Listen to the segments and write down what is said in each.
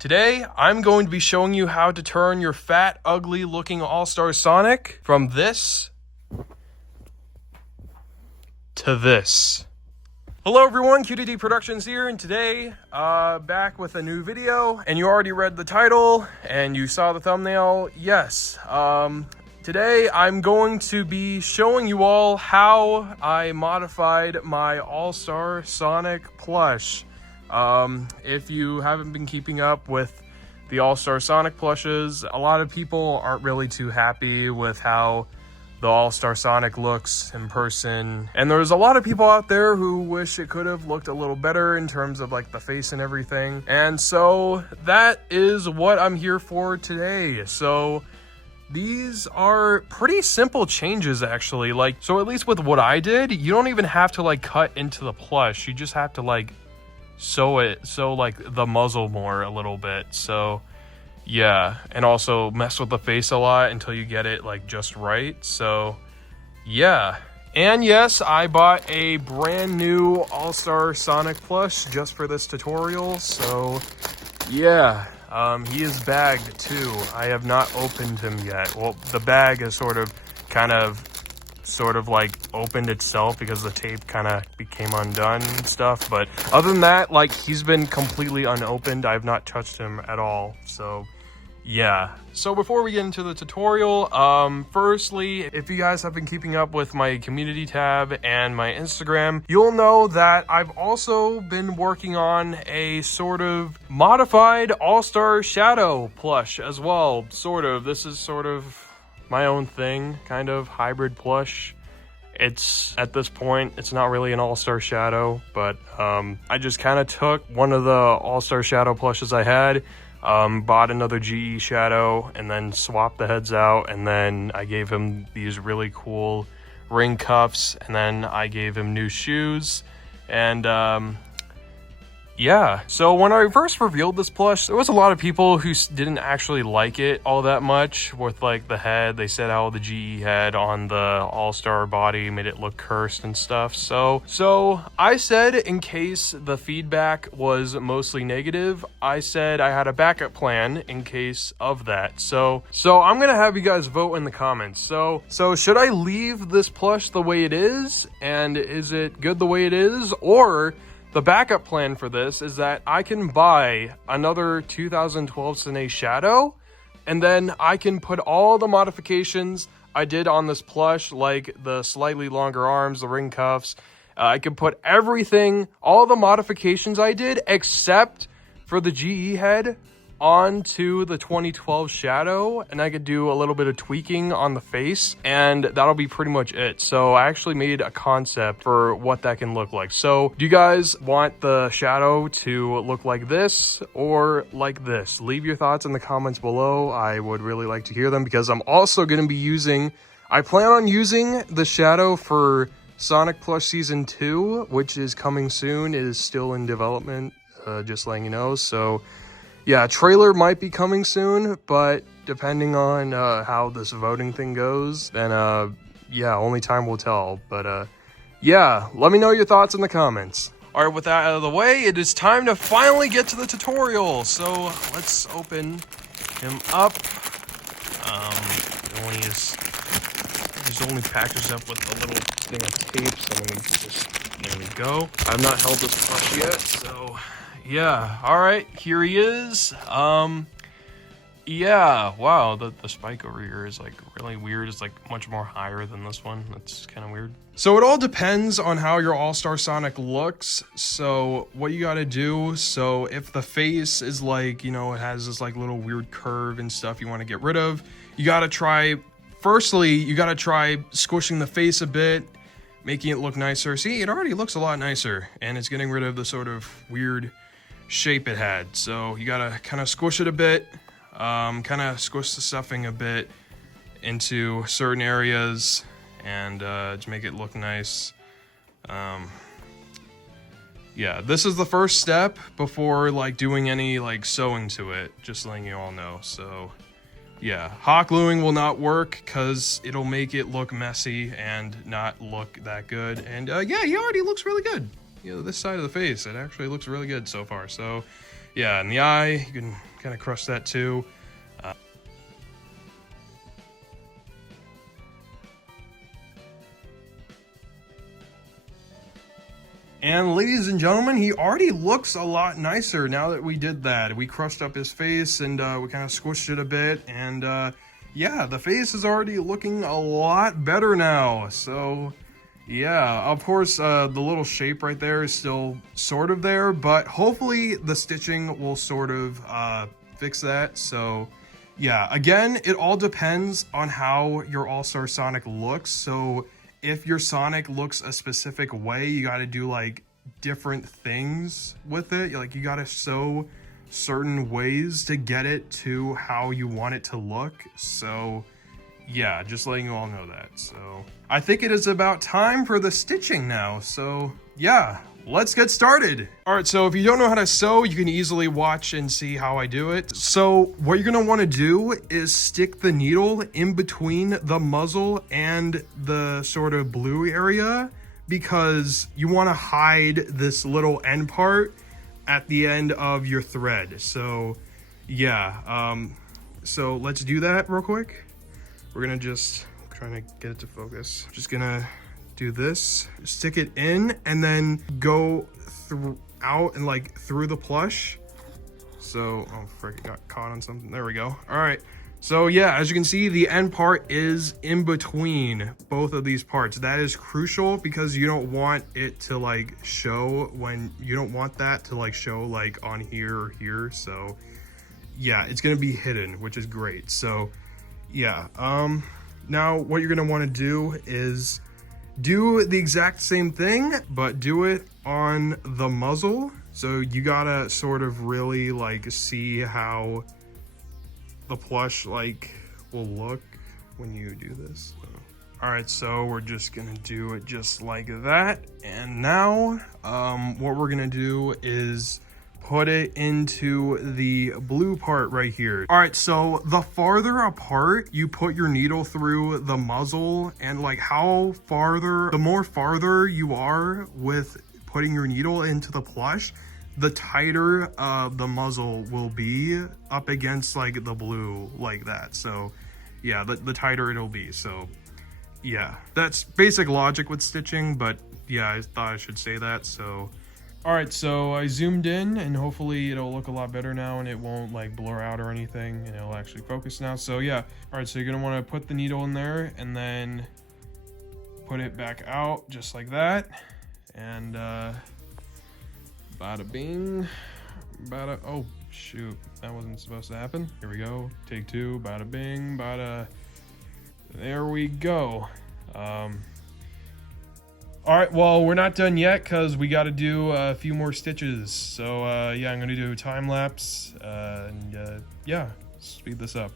Today, I'm going to be showing you how to turn your fat, ugly looking All Star Sonic from this to this. Hello everyone, QDD Productions here, and today, back with a new video. And you already read the title, and you saw the thumbnail. Yes, today I'm going to be showing you all how I modified my All Star Sonic plush. If you haven't been keeping up with the All Star Sonic plushes, a lot of people aren't really too happy with how the All Star Sonic looks in person. And there's a lot of people out there who wish it could have looked a little better in terms of like the face and everything. And so that is what I'm here for today. So these are pretty simple changes actually. So at least with what I did, you don't even have to like cut into the plush. You just have to like sew like the muzzle more a little bit. So yeah, and also mess with the face a lot until you get it like just right. So yeah, and yes, I bought a brand new All Star Sonic plush just for this tutorial. So yeah, he is bagged too. I have not opened him yet. Well, the bag is sort of like opened itself because the tape kind of became undone and stuff. But other than that, like, he's been completely unopened. I've not touched him at all. So yeah. So before we get into the tutorial, firstly, if you guys have been keeping up with my community tab and my Instagram, you'll know that I've also been working on a sort of modified All-Star Shadow plush as well. Sort of. This is sort of my own thing, kind of hybrid plush. It's, at this point, it's not really an All-Star Shadow, but I just kind of took one of the All-Star Shadow plushes I had, bought another GE Shadow, and then swapped the heads out, and then I gave him these really cool ring cuffs, and then I gave him new shoes, and yeah, so when I first revealed this plush, there was a lot of people who didn't actually like it all that much with like the head. They said how the GE head on the All-Star body made it look cursed and stuff. So I said, in case the feedback was mostly negative, I said I had a backup plan in case of that. So I'm gonna have you guys vote in the comments. So should I leave this plush the way it is? And is it good the way it is? Or the backup plan for this is that I can buy another 2012 Sanei Shadow, and then I can put all the modifications I did on this plush, like the slightly longer arms, the ring cuffs. I can put everything, all the modifications I did, except for the GE head, onto the 2012 Shadow, and I could do a little bit of tweaking on the face, and that'll be pretty much it. So I actually made a concept for what that can look like. So do you guys want the Shadow to look like this or like this? Leave your thoughts in the comments below. I would really like to hear them, because I'm also going to be I plan on using the Shadow for Sonic Plush Season 2, which is coming soon. It is still in development, just letting you know. So yeah, trailer might be coming soon, but depending on how this voting thing goes, then yeah, only time will tell. But yeah, let me know your thoughts in the comments. All right, with that out of the way, it is time to finally get to the tutorial. So let's open him up. He's only packaged up with a little thing of tape, so let me just, there we go. I've not held this plush yet, so yeah, all right, here he is. Yeah, wow, the spike over here is like really weird. It's like much more higher than this one. That's kind of weird. So it all depends on how your All-Star Sonic looks. So what you gotta do, so if the face is like, you know, it has this like little weird curve and stuff you want to get rid of, you gotta try, firstly, you gotta try squishing the face a bit, making it look nicer. See, it already looks a lot nicer, and it's getting rid of the sort of weird shape it had. So you gotta kind of squish it a bit, kind of squish the stuffing a bit into certain areas, and to make it look nice. Yeah, this is the first step before like doing any like sewing to it, just letting you all know. So yeah, hot gluing will not work because it'll make it look messy and not look that good. And yeah, he already looks really good. You know, this side of the face, it actually looks really good so far. So yeah, and the eye, you can kind of crush that too. And ladies and gentlemen, he already looks a lot nicer now that we did that. We crushed up his face and we kind of squished it a bit. And yeah, the face is already looking a lot better now. So yeah, of course, the little shape right there is still sort of there, but hopefully the stitching will sort of fix that. So yeah, again, it all depends on how your All-Star Sonic looks. So if your Sonic looks a specific way, you got to do like different things with it. Like you got to sew certain ways to get it to how you want it to look. So yeah, just letting you all know that. So I think it is about time for the stitching now. So yeah, let's get started. All right, so if you don't know how to sew, you can easily watch and see how I do it. So what you're gonna wanna do is stick the needle in between the muzzle and the sort of blue area, because you wanna hide this little end part at the end of your thread. So yeah, so let's do that real quick. We're gonna just, trying to get it to focus. Just gonna do this, stick it in, and then go out and like through the plush. So, oh frick, it got caught on something. There we go. All right. So yeah, as you can see, the end part is in between both of these parts. That is crucial because you don't want it to like show when you don't want that to like show like on here or here. So yeah, it's gonna be hidden, which is great. So yeah, now what you're gonna want to do is do the exact same thing, but do it on the muzzle. So you gotta sort of really like see how the plush like will look when you do this. So, all right, so we're just gonna do it just like that. And now what we're gonna do is put it into the blue part right here. All right, so the farther apart you put your needle through the muzzle, and like how farther, the more farther you are with putting your needle into the plush, the tighter the muzzle will be up against like the blue like that. So yeah, the tighter it'll be. So yeah, that's basic logic with stitching, but yeah, I thought I should say that. So all right, so I zoomed in and hopefully it'll look a lot better now and it won't like blur out or anything and it'll actually focus now. So yeah, all right, so you're gonna wanna put the needle in there and then put it back out just like that. And bada bing, bada, oh shoot, that wasn't supposed to happen. Here we go, take two, bada bing, bada, there we go. All right, well, we're not done yet because we got to do a few more stitches. So yeah, I'm going to do a time lapse and yeah, speed this up.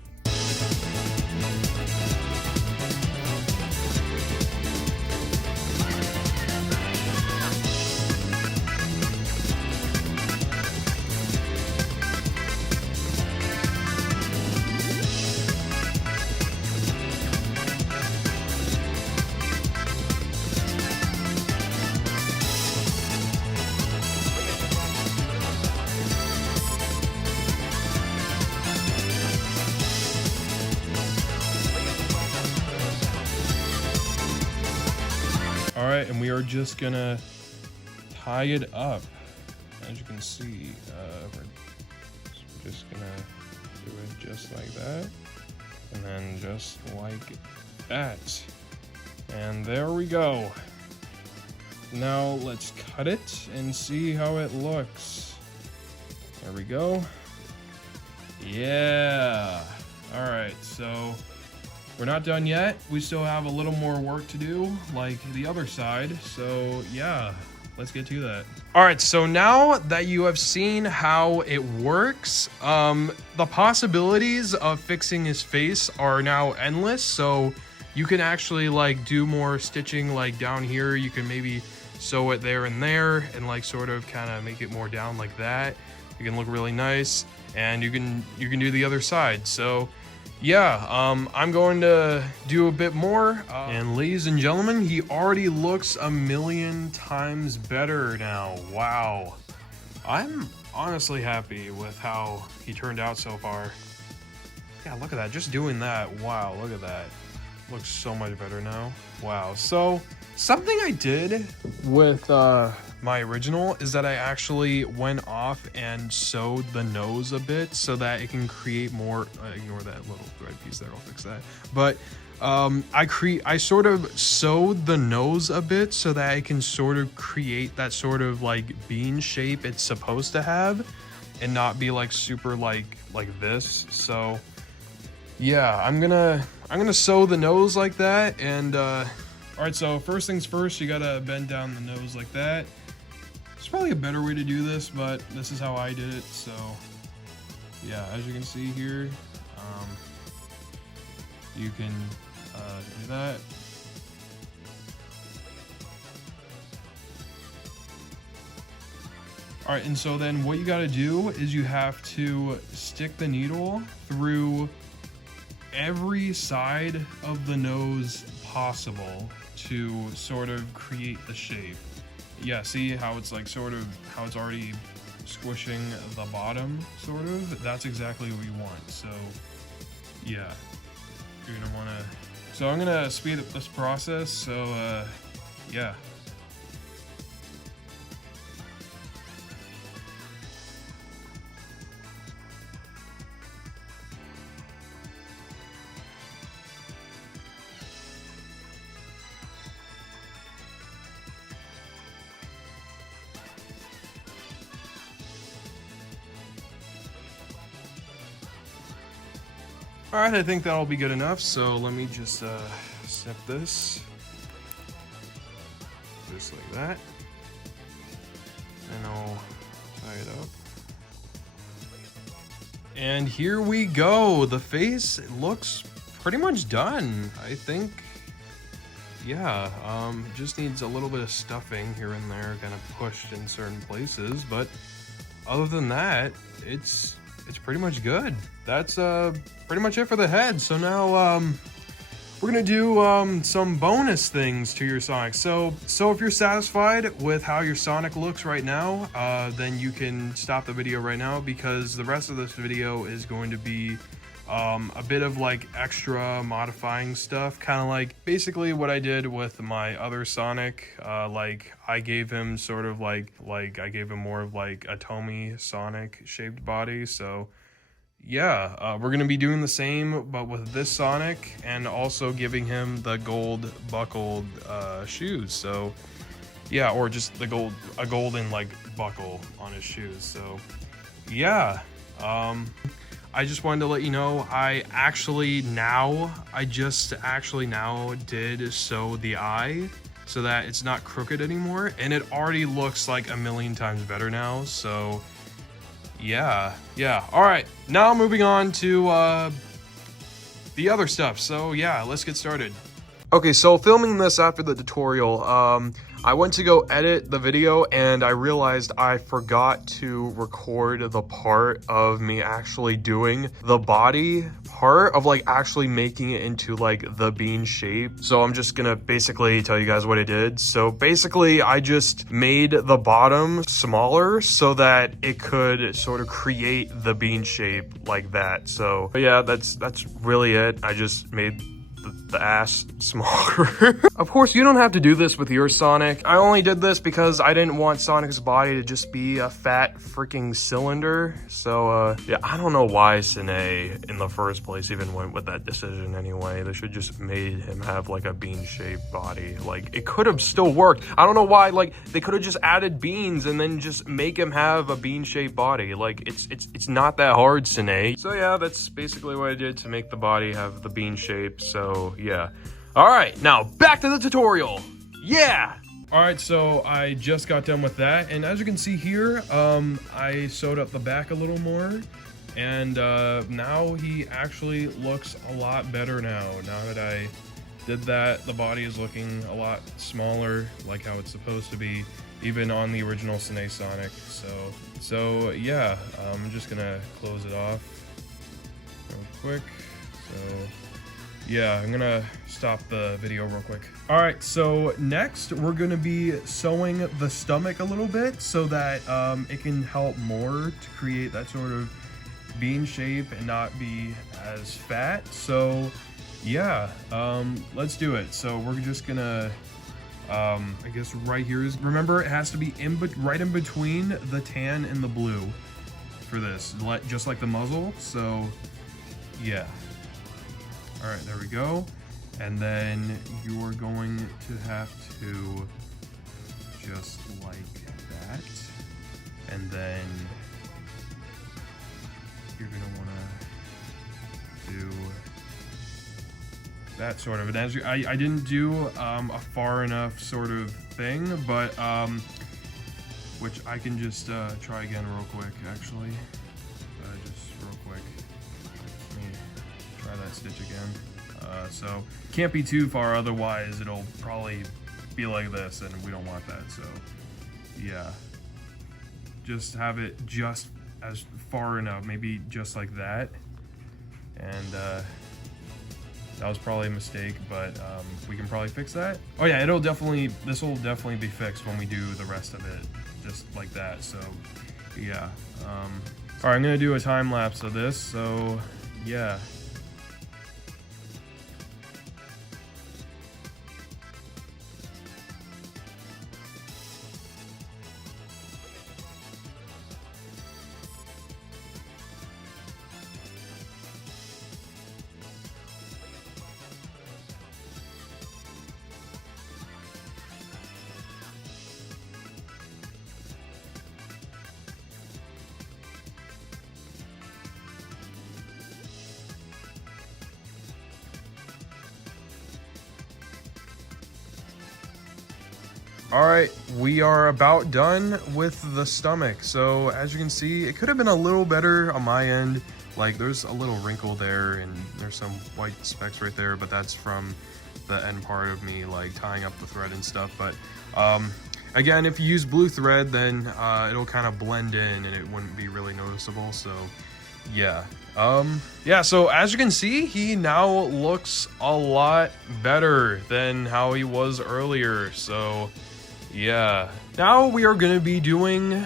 All right, and we are just gonna tie it up. As you can see, we're just gonna do it just like that, and then just like that. And there we go. Now let's cut it and see how it looks. There we go. Yeah. All right, so we're not done yet. We still have a little more work to do, like the other side. So yeah, let's get to that. All right, so now that you have seen how it works, the possibilities of fixing his face are now endless. So you can actually like do more stitching like down here. You can maybe sew it there and there and like sort of kind of make it more down like that. You can look really nice, and you can do the other side. So yeah, I'm going to do a bit more. And ladies and gentlemen, he already looks 1,000,000 times better now. Wow. I'm honestly happy with how he turned out so far. Yeah, look at that. Just doing that. Wow, look at that. Looks so much better now. Wow. So something I did with my original is that I actually went off and sewed the nose a bit so that it can create more. Ignore that little thread piece there. I'll fix that. But I sort of sewed the nose a bit so that I can sort of create that sort of like bean shape it's supposed to have, and not be like super like this. So yeah, I'm gonna sew the nose like that. And all right, so first things first, you gotta bend down the nose like that. It's probably a better way to do this, but this is how I did it. So yeah, as you can see here, you can do that. All right, and so then what you gotta do is you have to stick the needle through every side of the nose possible to sort of create the shape. Yeah, see how it's like sort of how it's already squishing the bottom, sort of? That's exactly what you want. So yeah, you're gonna wanna, so I'm gonna speed up this process. So yeah. All right, I think that'll be good enough. So let me just snip this, just like that, and I'll tie it up. And here we go. The face looks pretty much done, I think. Yeah, just needs a little bit of stuffing here and there, kind of pushed in certain places, but other than that, it's pretty much good. That's pretty much it for the head. So now we're gonna do some bonus things to your Sonic. So if you're satisfied with how your Sonic looks right now, then you can stop the video right now, because the rest of this video is going to be a bit of like extra modifying stuff, kind of like basically what I did with my other Sonic. Like I gave him sort of like I gave him more of like a Tomy Sonic shaped body. So yeah, we're gonna be doing the same but with this Sonic, and also giving him the gold buckled shoes. So yeah, or just the a golden like buckle on his shoes. So yeah, I just wanted to let you know, I just actually now did sew the eye so that it's not crooked anymore, and it already looks like a million times better now. So yeah. All right, now moving on to the other stuff. So yeah, let's get started. Okay, so filming this after the tutorial, I went to go edit the video and I realized I forgot to record the part of me actually doing the body part of like actually making it into like the bean shape. So I'm just gonna basically tell you guys what I did. So basically I just made the bottom smaller so that it could sort of create the bean shape like that. So yeah, that's really it. I just made the ass smaller. Of course, you don't have to do this with your Sonic. I only did this because I didn't want Sonic's body to just be a fat freaking cylinder. So yeah, I don't know why Sanei in the first place even went with that decision anyway. They should just made him have like a bean-shaped body. Like, it could have still worked. I don't know why, like, they could have just added beans and then just make him have a bean-shaped body. Like, it's not that hard, Sanei. So yeah, that's basically what I did to make the body have the bean shape. So yeah. All right, now back to the tutorial. Yeah. All right, so I just got done with that, and as you can see here, I sewed up the back a little more, and now he actually looks a lot better now. Now that I did that, the body is looking a lot smaller, like how it's supposed to be, even on the original Sanei Sonic. So yeah, I'm just gonna close it off real quick. So yeah, I'm gonna stop the video real quick. All right, so next we're gonna be sewing the stomach a little bit so that it can help more to create that sort of bean shape and not be as fat. So yeah, let's do it. So we're just gonna, I guess right here is, remember it has to be right in between the tan and the blue for this, just like the muzzle. So yeah. All right, there we go. And then you're going to have to just like that. And then you're gonna wanna do that sort of. And as I didn't do a far enough sort of thing, but which I can just try again real quick, actually. Just real quick. Let me try that stitch again. So can't be too far, otherwise it'll probably be like this, and we don't want that. So yeah, just have it just as far enough, maybe just like that. And that was probably a mistake, but we can probably fix that. Oh yeah, this will definitely be fixed when we do the rest of it, just like that. So yeah. All right, I'm gonna do a time lapse of this. So yeah. All right, we are about done with the stomach. So as you can see, it could have been a little better on my end. Like there's a little wrinkle there and there's some white specks right there, but that's from the end part of me like tying up the thread and stuff. But again, if you use blue thread, then it'll kind of blend in and it wouldn't be really noticeable. So yeah. Yeah, so as you can see, he now looks a lot better than how he was earlier. So yeah, now we are going to be doing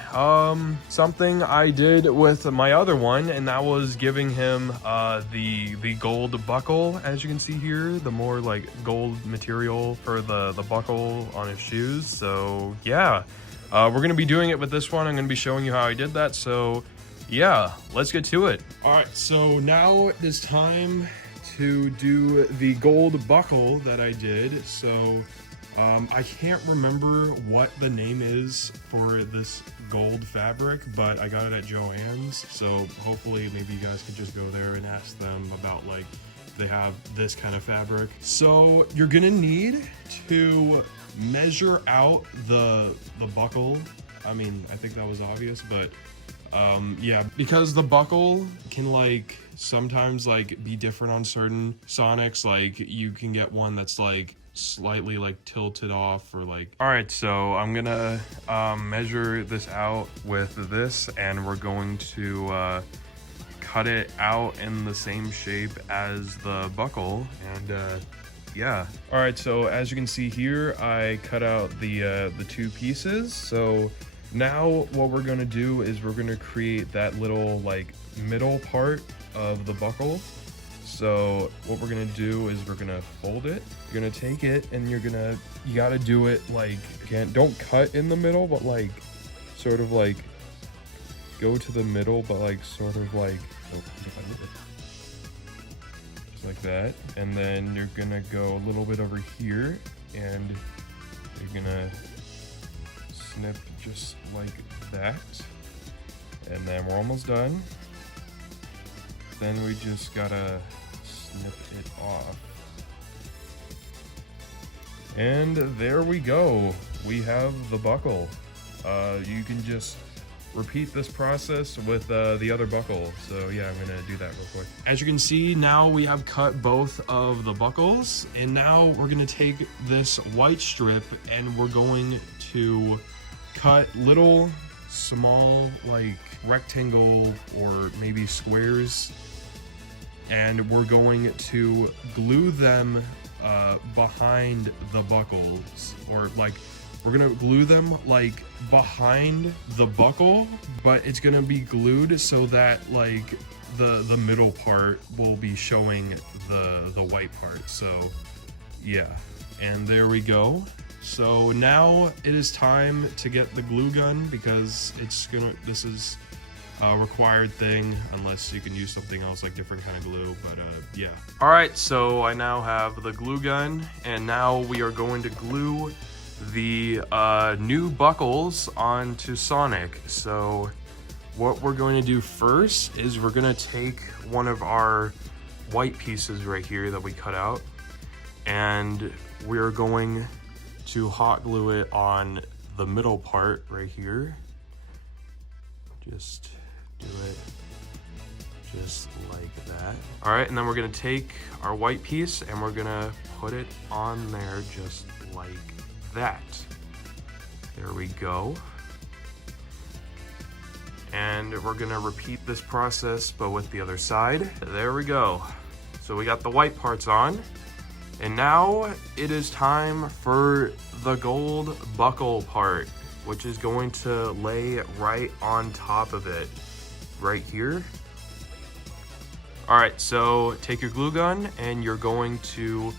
something I did with my other one, and that was giving him the gold buckle. As you can see here, the more like gold material for the buckle on his shoes. So yeah, we're going to be doing it with this one. I'm going to be showing you how I did that. So yeah, let's get to it. All right, so now it is time to do the gold buckle that I did. So I can't remember what the name is for this gold fabric, but I got it at Joann's. So hopefully maybe you guys could just go there and ask them about like if they have this kind of fabric. So you're gonna need to measure out the buckle. I mean, I think that was obvious, but yeah, because the buckle can like sometimes like be different on certain Sonics. Like you can get one that's like slightly like tilted off or like. All right, so I'm gonna measure this out with this, and we're going to cut it out in the same shape as the buckle. And yeah, all right, so as you can see here, I cut out the two pieces. So now what we're gonna do is we're gonna create that little like middle part of the buckle. So what we're gonna do is we're gonna fold it. You're gonna take it and you gotta do it like, again, don't cut in the middle, but like sort of like go to the middle, but like sort of like just like that. And then you're gonna go a little bit over here and you're gonna snip just like that. And then we're almost done. Then we just gotta snip it off. And there we go. We have the buckle. You can just repeat this process with the other buckle. So yeah, I'm gonna do that real quick. As you can see, now we have cut both of the buckles, and now we're gonna take this white strip and we're going to cut little small like rectangle or maybe squares and we're going to glue them behind the buckles, or like we're gonna glue them like behind the buckle, but it's gonna be glued so that like the middle part will be showing the white part. So yeah, and there we go. So now it is time to get the glue gun, because this is a required thing, unless you can use something else like different kind of glue, but yeah. All right, so I now have the glue gun, and now we are going to glue the new buckles onto Sonic. So what we're going to do first is we're going to take one of our white pieces right here that we cut out, and we're going to hot glue it on the middle part right here. Just do it just like that. All right, and then we're gonna take our white piece and we're gonna put it on there just like that. There we go. And we're gonna repeat this process, but with the other side. There we go. So we got the white parts on, and now it is time for the gold buckle part, which is going to lay right on top of it, right here. All right, so take your glue gun and you're going to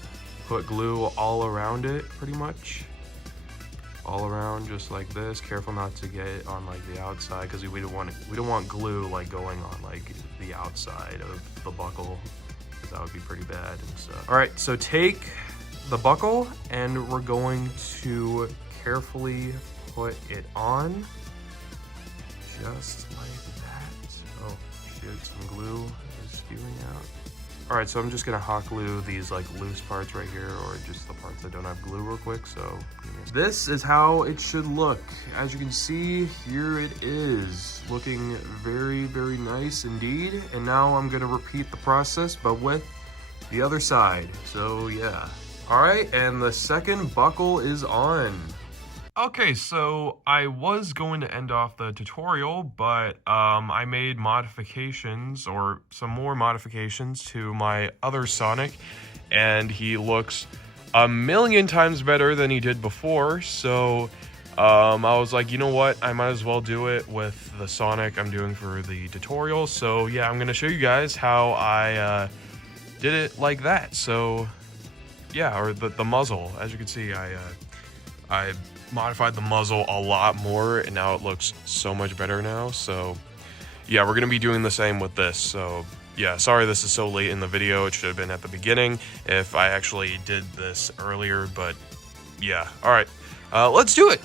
put glue all around it, pretty much. All around, just like this. Careful not to get it on like the outside, because we don't want glue like going on like the outside of the buckle, because that would be pretty bad and stuff. All right, so take the buckle and we're going to carefully put it on, just like that. Oh shoot, some glue is spewing out. All right, so I'm just gonna hot glue these like loose parts right here, or just the parts that don't have glue real quick. So this is how it should look. As you can see, here it is, looking very, very nice indeed. And now I'm gonna repeat the process, but with the other side. So yeah. All right, and the second buckle is on. Okay, so I was going to end off the tutorial, but I made modifications, or some more modifications to my other Sonic, and he looks a million times better than he did before. So I was like, you know what, I might as well do it with the Sonic I'm doing for the tutorial. So yeah, I'm gonna show you guys how I did it like that. So yeah, or the muzzle. As you can see, I modified the muzzle a lot more, and now it looks so much better now. So yeah, we're gonna be doing the same with this. So yeah, sorry this is so late in the video. It should have been at the beginning if I actually did this earlier, but yeah. All right, let's do it.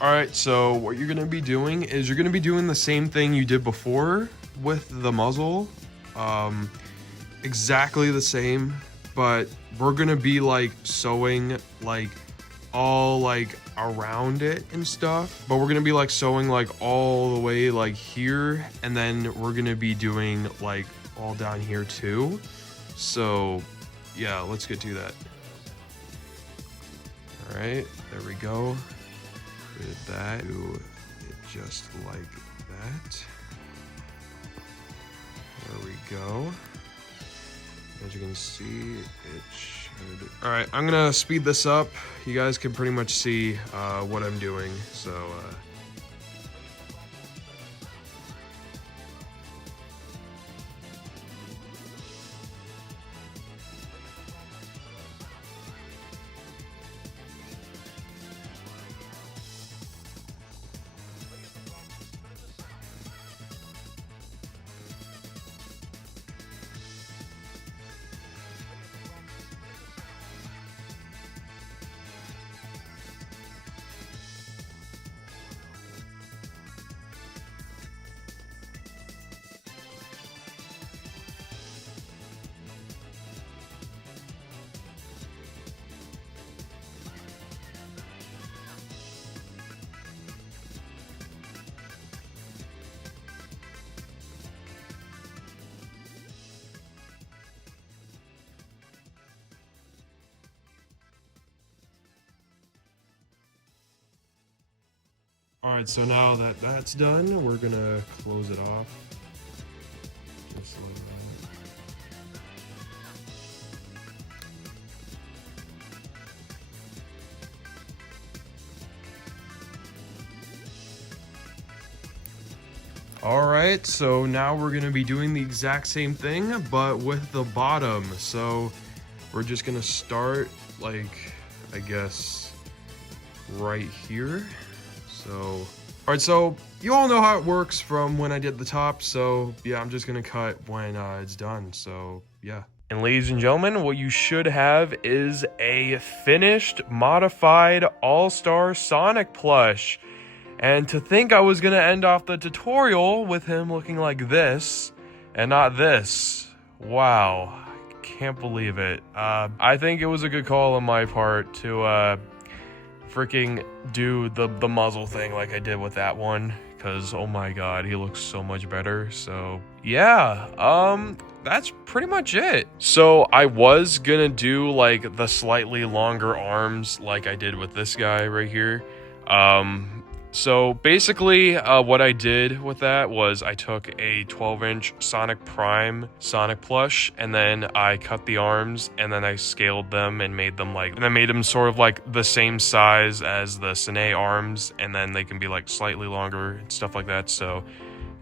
All right, so what you're gonna be doing is you're gonna be doing the same thing you did before with the muzzle, exactly the same, but we're gonna be like sewing like all like around it and stuff, but we're gonna be like sewing like all the way like here, and then we're gonna be doing like all down here too. So yeah, let's get to that. All right, there we go. Did that, do it just like that. There we go. As you can see, it should. All right, I'm gonna speed this up. You guys can pretty much see what I'm doing. So all right, so now that that's done, we're gonna close it off. Just like that. All right, so now we're gonna be doing the exact same thing, but with the bottom. So we're just gonna start, like, I guess, right here. So, all right, so you all know how it works from when I did the top. So yeah, I'm just gonna cut when it's done. So yeah. And ladies and gentlemen, what you should have is a finished, modified All Star Sonic plush. And to think I was gonna end off the tutorial with him looking like this and not this. Wow, can't believe it. I think it was a good call on my part to freaking do the muzzle thing like I did with that one, because oh my god, he looks so much better. So yeah, that's pretty much it. So I was gonna do like the slightly longer arms like I did with this guy right here. So basically, what I did with that was I took a 12-inch Sonic Prime Sonic plush, and then I cut the arms, and then I scaled them and made them sort of like the same size as the Sanei arms, and then they can be like slightly longer and stuff like that. So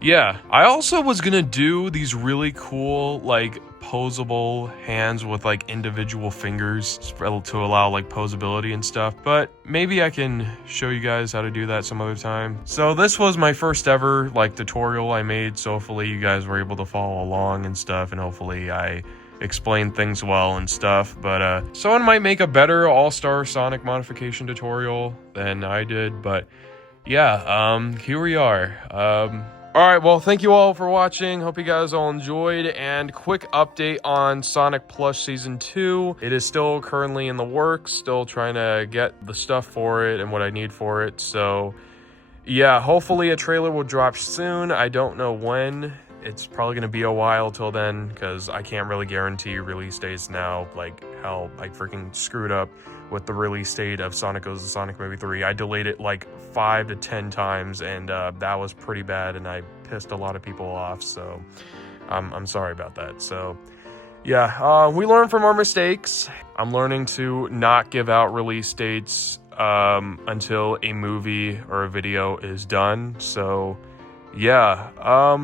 yeah, I also was gonna do these really cool like posable hands with like individual fingers to allow like posability and stuff, but maybe I can show you guys how to do that some other time. So this was my first ever like tutorial I made, so hopefully you guys were able to follow along and stuff, and hopefully I explained things well and stuff. But someone might make a better All-Star Sonic modification tutorial than I did, but yeah, here we are. All right, well, thank you all for watching. Hope you guys all enjoyed. And quick update on Sonic Plush Season 2. It is still currently in the works, still trying to get the stuff for it and what I need for it. So, yeah, hopefully a trailer will drop soon. I don't know when. It's probably going to be a while till then, because I can't really guarantee release dates now. Like, hell, I freaking screwed up with the release date of Sonic Goes to Sonic Movie 3. I delayed it like 5 to 10 times, and that was pretty bad, and I pissed a lot of people off, so I'm sorry about that. So yeah, we learn from our mistakes. I'm learning to not give out release dates until a movie or a video is done. So yeah,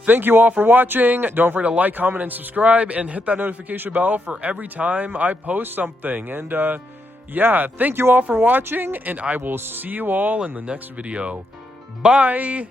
thank you all for watching. Don't forget to like, comment, and subscribe, and hit that notification bell for every time I post something. And yeah, thank you all for watching, and I will see you all in the next video. Bye!